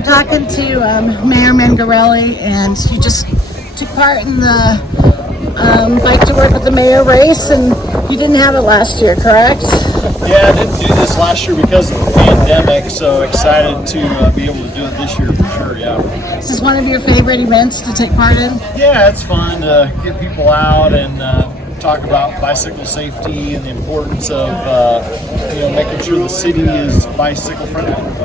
I'm talking to Mayor Mengarelli, and you just took part in the Bike to Work with the Mayor race, and you didn't have it last year, correct? Yeah, I didn't do this last year because of the pandemic, so excited to be able to do it this year for sure, yeah. Is this one of your favorite events to take part in? Yeah, it's fun to get people out and talk about bicycle safety and the importance of making sure the city is bicycle friendly.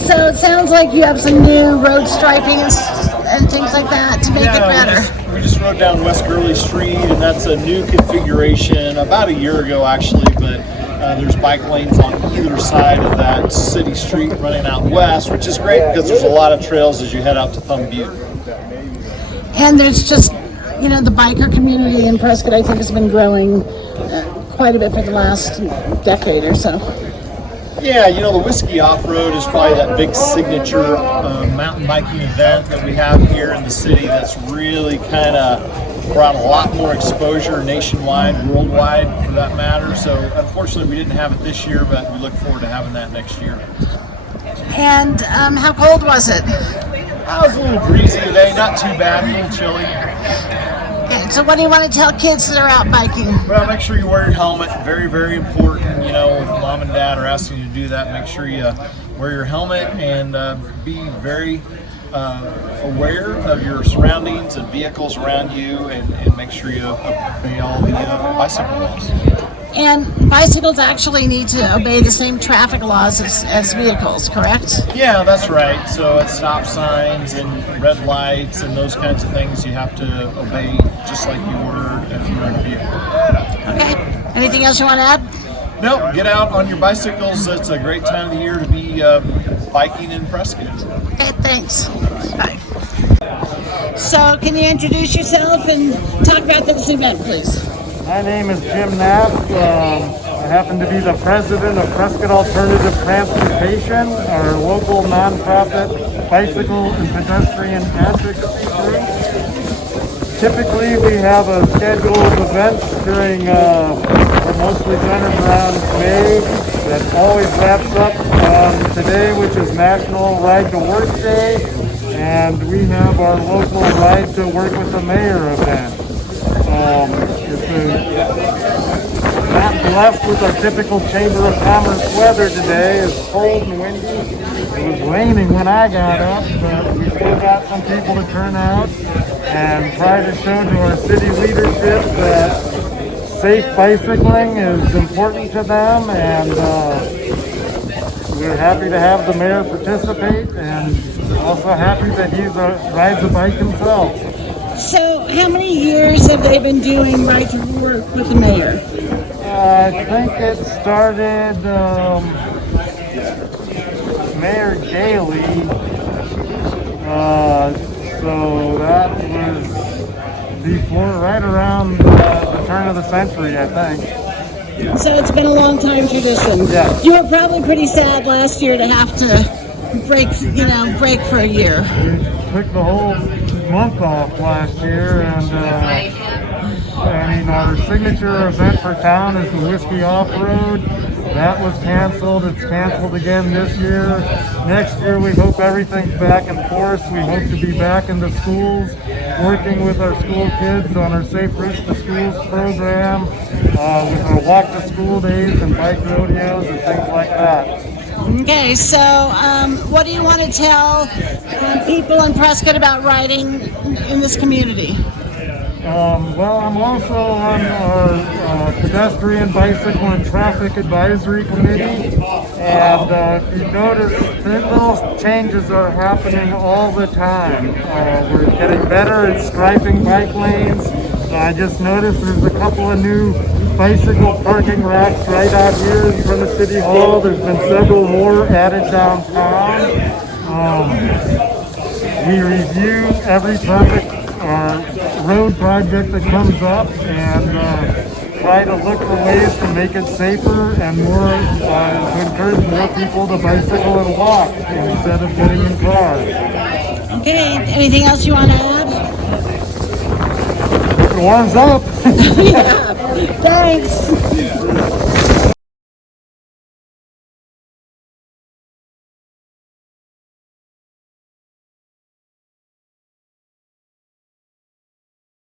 So it sounds like you have some new road striping and things like that to make it better. We just rode down West Gurley Street, and that's a new configuration about a year ago actually, but there's bike lanes on either side of that city street running out west, which is great because there's a lot of trails as you head out to Thumb Butte. And there's just, the biker community in Prescott, I think, has been growing quite a bit for the last decade or so. Yeah, the Whiskey Off-Road is probably that big signature mountain biking event that we have here in the city that's really kind of brought a lot more exposure nationwide, worldwide for that matter. So unfortunately we didn't have it this year, but we look forward to having that next year. And how cold was it? It was a little breezy today, not too bad, a little chilly. Okay, so what do you want to tell kids that are out biking? Well, make sure you wear your helmet. Very, very important. If mom and dad are asking you to do that, make sure you wear your helmet and be very aware of your surroundings and vehicles around you, and make sure you obey all the bicycle laws. And bicycles actually need to obey the same traffic laws as vehicles, correct? Yeah, that's right. So at stop signs and red lights and those kinds of things, you have to obey just like you would if you were in a vehicle. Okay. Anything else you want to add? No, get out on your bicycles. It's a great time of the year to be biking in Prescott. Okay, thanks. Bye. So can you introduce yourself and talk about this event, please? My name is Jim Knapp. I happen to be the president of Prescott Alternative Transportation, our local nonprofit bicycle and pedestrian advocacy group. Typically, we have a schedule of events during, mostly centered around May, that always wraps up on today, which is National Ride to Work Day, and we have our local Ride to Work with the Mayor event. Not blessed with our typical Chamber of Commerce weather today. It's cold and windy. It was raining when I got up, but we still got some people to turn out and try to show to our city leadership that safe bicycling is important to them, and we're happy to have the mayor participate, and also happy that he rides a bike himself. So how many years have they been doing Ride to Work with the Mayor? I think it started Mayor Daley, so that was before, right around the turn of the century, I think. So it's been a long time tradition. Yeah. You were probably pretty sad last year to have to break for a year. We took the whole month off last year, and our signature event for town is the Whiskey Off-Road. That was canceled. It's canceled again this year. Next year we hope everything's back in force. We hope to be back in the schools, working with our school kids on our Safe Routes to Schools program, with our walk to school days and bike rodeos and things like that. Okay, so what do you want to tell people in Prescott about riding in this community? Well, I'm also on our pedestrian, bicycle, and traffic advisory committee, and if you notice, little changes are happening all the time. We're getting better at striping bike lanes. I just noticed there's a couple of new bicycle parking racks right out here in front of City Hall. There's been several more added downtown. We review every road project that comes up and try to look for ways to make it safer and more to encourage more people to bicycle and walk instead of getting in cars. Okay, anything else you want to add? It warms up. Yeah, thanks.